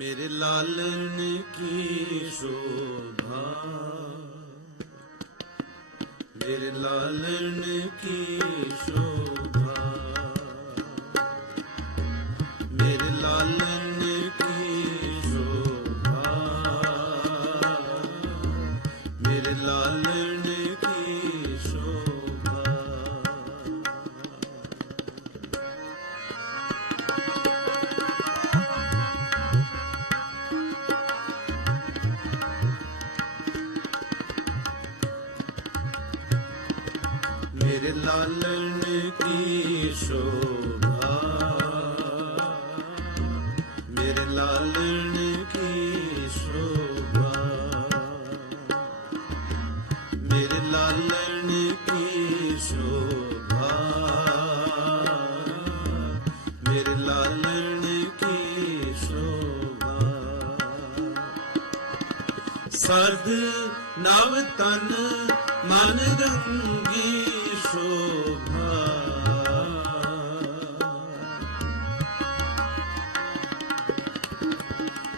मेरे लालन की शोभा मेरे लालन की शोभा ਲਾਲਣ ਕੀ ਸ਼ੋਭਾ? ਮੇਰੇ ਲਾਲਣ ਕੀ ਸ਼ੋਭਾ? ਮੇਰੇ ਲਾਲਣ ਕੀ ਸ਼ੋਭਾ? ਮੇਰੇ ਲਾਲਣ ਕੀ ਸ਼ੋਭਾ? ਸਰਦ ਨਵ ਤਨ ਮਨ ਰੰਗੀ ਸ਼ੋਭਾ।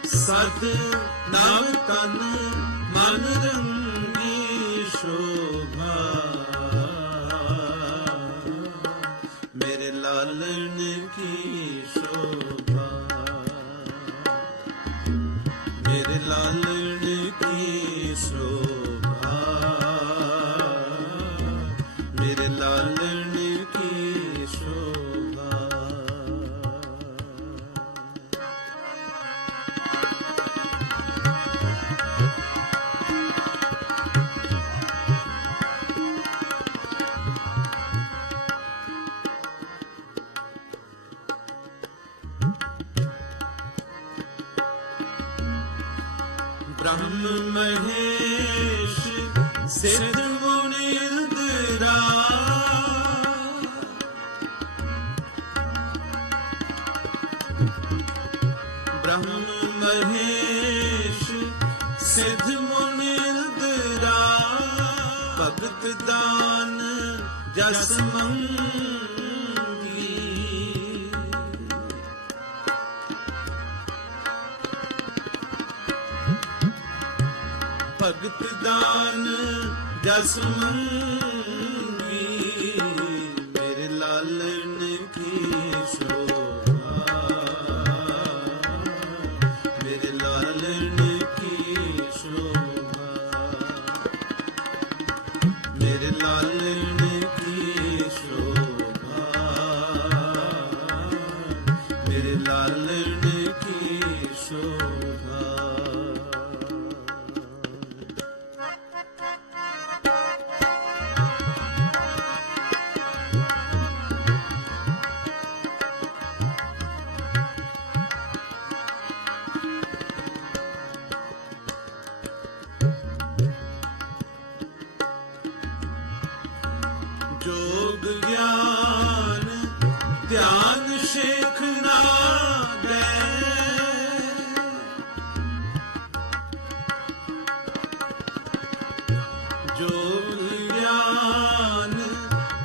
ਸਰਦ ਨਵ ਤਨ ਮਨ ਰੰਗੀ ਸ਼ੋਭਾ। ਮੇਰੇ ਲਾਲਨ ਕੀ ਸ਼ੋਭਾ। ਮੇਰੇ ਲਾਲਨ ਕੀ ਸ਼ੋਭਾ। ਬ੍ਰਹਮ ਮਹੇਸ਼ ਸਿੱਧ ਗੁਣ ਇੰਦਰਾ ਬ੍ਰਹਮ ਮਹੇਸ਼ ਸਿੱਧ ਮੁਨ ਇੰਦਰਾ ਭਗਤ ਦਾਨ ਜਸ ਮੰਗੀ ਭਗਤ ਦਾਨ ਜਸ ਮੰਗੀ ਮੇਰੇ ਲਾਲਨ ਕੀ ਸ਼ੋਭਾ ਮੇਰੇ ਲਾਲਨ ਕੀ ਸ਼ੋਭਾ ਮੇਰੇ ਲਾਲਨ ਕੀ ਸ਼ੋਭਾ ਮੇਰੇ ਲਾਲਨ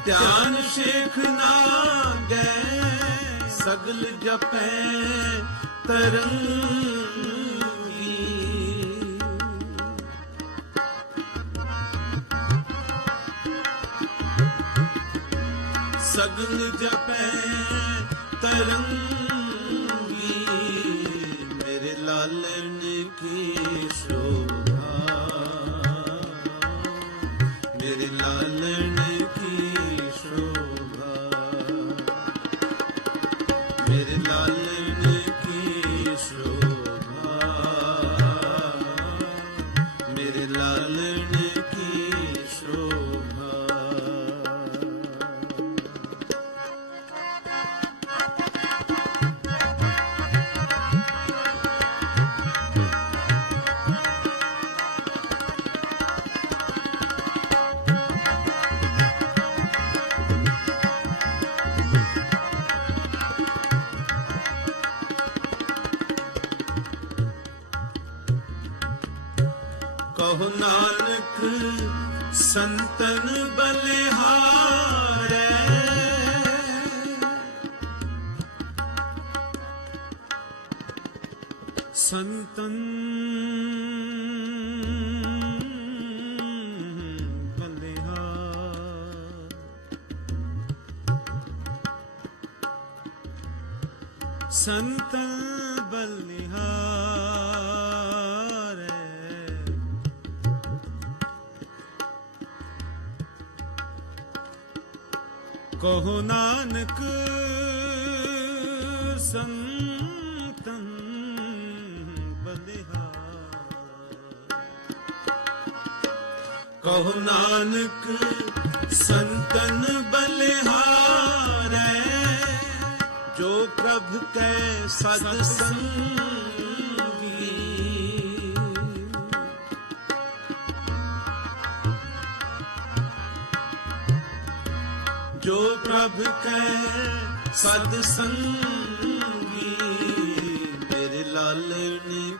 ਧਿਆਨ ਸ਼ੇਖ ਨਾਗੈ, ਸਗਲ ਜਪੈ ਤਰੰਗੀ। ਸਗਲ ਜਪੈ ਤਰੰਗੀ, ਮੇਰੇ ਲਾਲਨ ਕੀ ਸ਼ੋਭਾ। ਮੇਰੇ ਲਾਲਨ ਕਹੋ ਨਾਨਕ ਸੰਤਨ ਬਲਿਹਾਰੈ। ਸੰਤਨ ਬਲਿਹਾਰ। ਸੰਤਨ ਕਹੋ ਨਾਨਕ ਸੰਤਨ ਬਲਿਹਾਰ। ਕਹੋ ਨਾਨਕ ਸੰਤਨ ਬਲਿਹਾਰ ਜੋ ਪ੍ਰਭ ਕੈ ਸਤ ਸੰਗੀ ਜੋ ਪ੍ਰਭ ਕੈ ਸਤ ਸੰਗੀ ਮੇਰੇ ਲਾਲਨ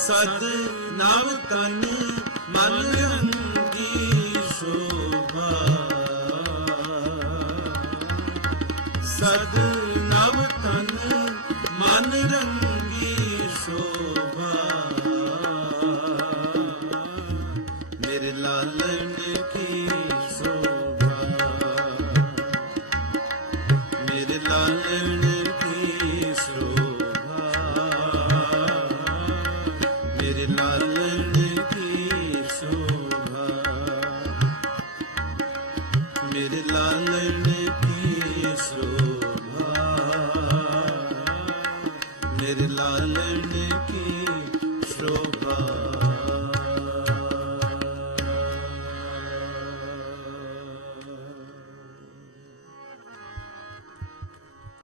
ਸਤ ਨਵ ਤਨ ਮਨ ਰੰਗੀ। Hallelujah.